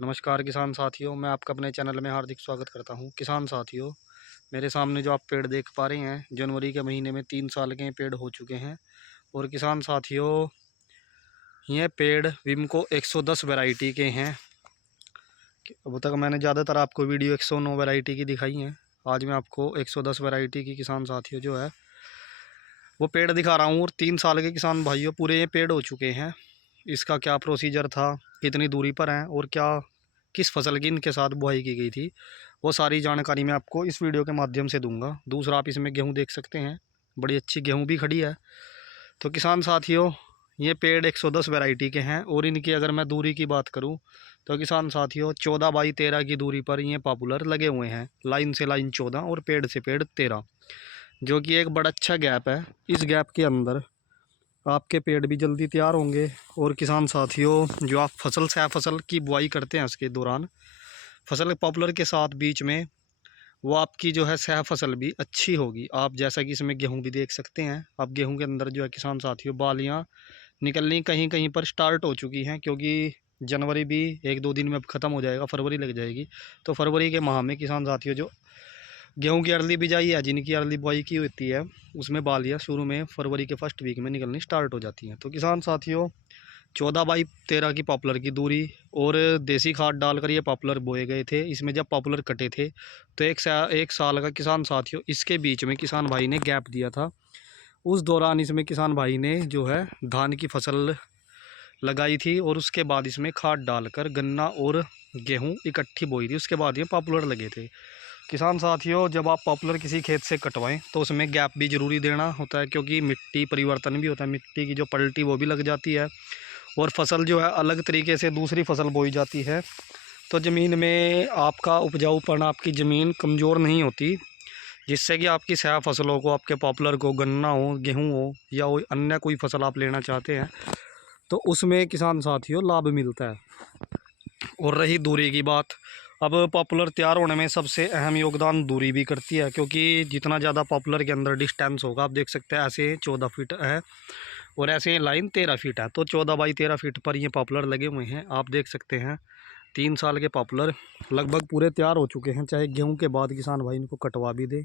नमस्कार किसान साथियों, मैं आपका अपने चैनल में हार्दिक स्वागत करता हूं। किसान साथियों, मेरे सामने जो आप पेड़ देख पा रहे हैं, जनवरी के महीने में 3 साल के पेड़ हो चुके हैं। और किसान साथियों, ये पेड़ विमको 110 वैरायटी के हैं। अब तक मैंने ज़्यादातर आपको वीडियो 109 वैरायटी की दिखाई हैं। आज मैं आपको 110 वैरायटी की किसान साथियों जो है वो पेड़ दिखा रहा हूँ। और 3 साल के किसान भाइयों पूरे ये पेड़ हो चुके हैं। इसका क्या प्रोसीजर था, कितनी दूरी पर हैं और क्या किस फसल की इनके साथ बुआई की गई थी, वो सारी जानकारी मैं आपको इस वीडियो के माध्यम से दूंगा। दूसरा, आप इसमें गेहूं देख सकते हैं, बड़ी अच्छी गेहूं भी खड़ी है। तो किसान साथियों, ये पेड़ 110 वैरायटी के हैं। और इनकी अगर मैं दूरी की बात करूं तो किसान साथियों 14 बाई 13 की दूरी पर ये पॉपुलर लगे हुए हैं। लाइन से लाइन 14 और पेड़ से पेड़ 13, जो कि एक बड़ा अच्छा गैप है। इस गैप के अंदर आपके पेड़ भी जल्दी तैयार होंगे। और किसान साथियों, जो आप फसल से फसल की बुआई करते हैं, उसके दौरान फसल पॉपुलर के साथ बीच में वो आपकी जो है सह फसल भी अच्छी होगी। आप जैसा कि इसमें गेहूं भी देख सकते हैं। अब गेहूं के अंदर जो है किसान साथियों बालियां निकलनी कहीं कहीं पर स्टार्ट हो चुकी हैं, क्योंकि जनवरी भी 1-2 दिन में अब ख़त्म हो जाएगा, फरवरी लग जाएगी। तो फरवरी के माह में किसान साथियों जो गेहूं की अर्ली बिजाई है, जिनकी अर्ली बुआई की होती है, उसमें बालियाँ शुरू में फरवरी के फर्स्ट वीक में निकलनी स्टार्ट हो जाती हैं। तो किसान साथियों 14 बाई 13 की पॉपुलर की दूरी और देसी खाद डालकर ये पॉपुलर बोए गए थे। इसमें जब पॉपुलर कटे थे तो एक साल का किसान साथियों इसके बीच में किसान भाई ने गैप दिया था। उस दौरान इसमें किसान भाई ने जो है धान की फसल लगाई थी और उसके बाद इसमें खाद डालकर गन्ना और गेहूं इकट्ठी बोई थी। उसके बाद ये पॉपुलर लगे थे। किसान साथियों, जब आप पॉपुलर किसी खेत से कटवाएं तो उसमें गैप भी ज़रूरी देना होता है, क्योंकि मिट्टी परिवर्तन भी होता है, मिट्टी की जो पलटी वो भी लग जाती है और फसल जो है अलग तरीके से दूसरी फसल बोई जाती है। तो ज़मीन में आपका उपजाऊपन, आपकी ज़मीन कमज़ोर नहीं होती, जिससे कि आपकी सह फसलों को, आपके पॉपुलर को, गन्ना हो, गेहूँ हो या अन्य कोई फसल आप लेना चाहते हैं, तो उसमें किसान साथियों लाभ मिलता है। और रही दूरी की बात, अब पॉपुलर तैयार होने में सबसे अहम योगदान दूरी भी करती है, क्योंकि जितना ज़्यादा पॉपुलर के अंदर डिस्टेंस होगा, आप देख सकते हैं ऐसे 14 फीट है और ऐसे लाइन 13 फीट है। तो 14 बाई 13 फीट पर ये पॉपुलर लगे हुए हैं। आप देख सकते हैं 3 साल के पॉपुलर लगभग पूरे तैयार हो चुके हैं। चाहे गेहूँ के बाद किसान भाई इनको कटवा भी दे,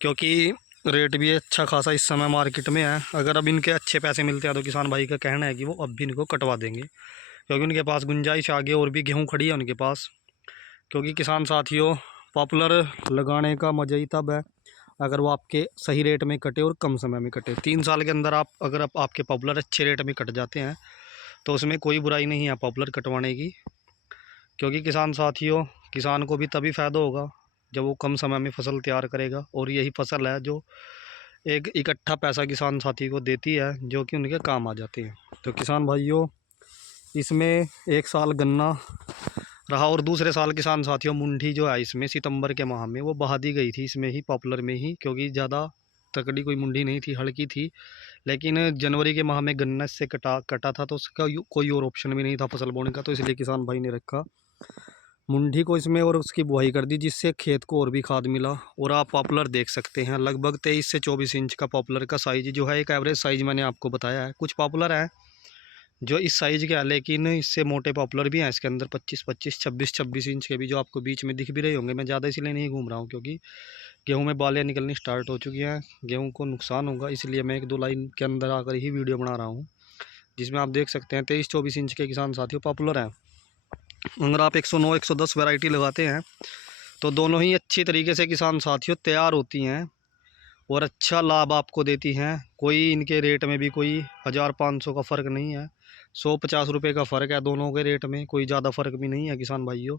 क्योंकि रेट भी अच्छा खासा इस समय मार्केट में है। अगर अब इनके अच्छे पैसे मिलते हैं तो किसान भाई का कहना है कि वो अब भी इनको कटवा देंगे, क्योंकि उनके पास गुंजाइश आगे और भी गेहूँ खड़ी है उनके पास। क्योंकि किसान साथियों पॉपुलर लगाने का मज़ा ही तब है अगर वो आपके सही रेट में कटे और कम समय में कटे। 3 साल के अंदर अगर आपके पॉपुलर अच्छे रेट में कट जाते हैं तो उसमें कोई बुराई नहीं है पॉपुलर कटवाने की, क्योंकि किसान साथियों किसान को भी तभी फ़ायदा होगा जब वो कम समय में फसल तैयार करेगा। और यही फसल है जो एक इकट्ठा पैसा किसान साथी को देती है, जो कि उनके काम आ जाते हैं। तो किसान भाइयों, इसमें एक साल गन्ना रहा और दूसरे साल किसान साथियों मुंडी जो है इसमें सितंबर के माह में वो बहा दी गई थी, इसमें ही पॉपुलर में ही, क्योंकि ज़्यादा तकड़ी कोई मुंडी नहीं थी, हल्की थी। लेकिन जनवरी के माह में गन्ना इससे कटा था, तो उसका कोई और ऑप्शन भी नहीं था फसल बोने का, तो इसलिए किसान भाई ने रखा मुंडी को इसमें और उसकी बुआई कर दी, जिससे खेत को और भी खाद मिला। और आप पॉपुलर देख सकते हैं लगभग 23 से 24 इंच का पॉपुलर का साइज़ जो है, एक एवरेज साइज़ मैंने आपको बताया है। कुछ पॉपुलर हैं जो इस साइज़ के हैं, लेकिन इससे मोटे पॉपुलर भी हैं इसके अंदर 25-25, 26-26 इंच के भी, जो आपको बीच में दिख भी रहे होंगे। मैं ज़्यादा इसलिए नहीं घूम रहा हूँ क्योंकि गेहूं में बालें निकलनी स्टार्ट हो चुकी हैं, गेहूं को नुकसान होगा, इसलिए मैं 1-2 लाइन के अंदर आकर ही वीडियो बना रहा हूँ, जिसमें आप देख सकते हैं 23-24 इंच के किसान साथियों पॉपुलर हैं। अगर आप 109-110 वैरायटी लगाते हैं तो दोनों ही अच्छी तरीके से किसान साथियों तैयार होती हैं और अच्छा लाभ आपको देती हैं। कोई इनके रेट में भी कोई 1000-500 का फ़र्क नहीं है, 100-50 रुपये का फ़र्क है दोनों के रेट में, कोई ज़्यादा फ़र्क भी नहीं है किसान भाइयों।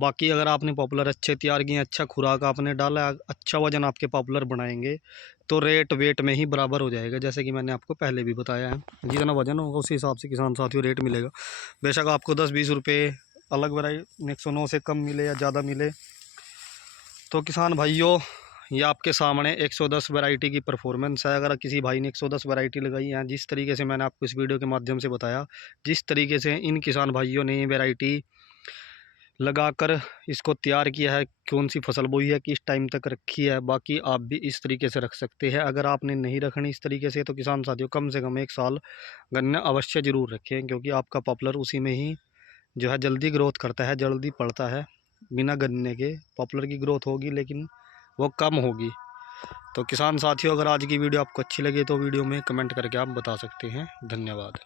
बाकी अगर आपने पॉपुलर अच्छे तैयार किए, अच्छा खुराक आपने डाला, अच्छा वजन आपके पॉपुलर बनाएंगे तो रेट वेट में ही बराबर हो जाएगा, जैसे कि मैंने आपको पहले भी बताया है। जितना वजन होगा उसी हिसाब से किसान साथियों रेट मिलेगा। बेशक आपको 10-20 रुपये अलग वैरायटी 109 से कम मिले या ज़्यादा मिले। तो किसान भाइयों, ये आपके सामने 110 वैरायटी की परफॉर्मेंस है। अगर किसी भाई ने 110 वैरायटी लगाई है, जिस तरीके से मैंने आपको इस वीडियो के माध्यम से बताया, जिस तरीके से इन किसान भाइयों ने वैरायटी लगाकर इसको तैयार किया है, कौन सी फसल बोई है, किस टाइम तक रखी है, बाकी आप भी इस तरीके से रख सकते हैं। अगर आपने नहीं रखनी इस तरीके से तो किसान साथियों कम से कम 1 साल गन्ना अवश्य ज़रूर रखें, क्योंकि आपका पॉपुलर उसी में ही जो है जल्दी ग्रोथ करता है, जल्दी पड़ता है। बिना गन्ने के पॉपुलर की ग्रोथ होगी लेकिन वो कम होगी। तो किसान साथियों, अगर आज की वीडियो आपको अच्छी लगे तो वीडियो में कमेंट करके आप बता सकते हैं। धन्यवाद।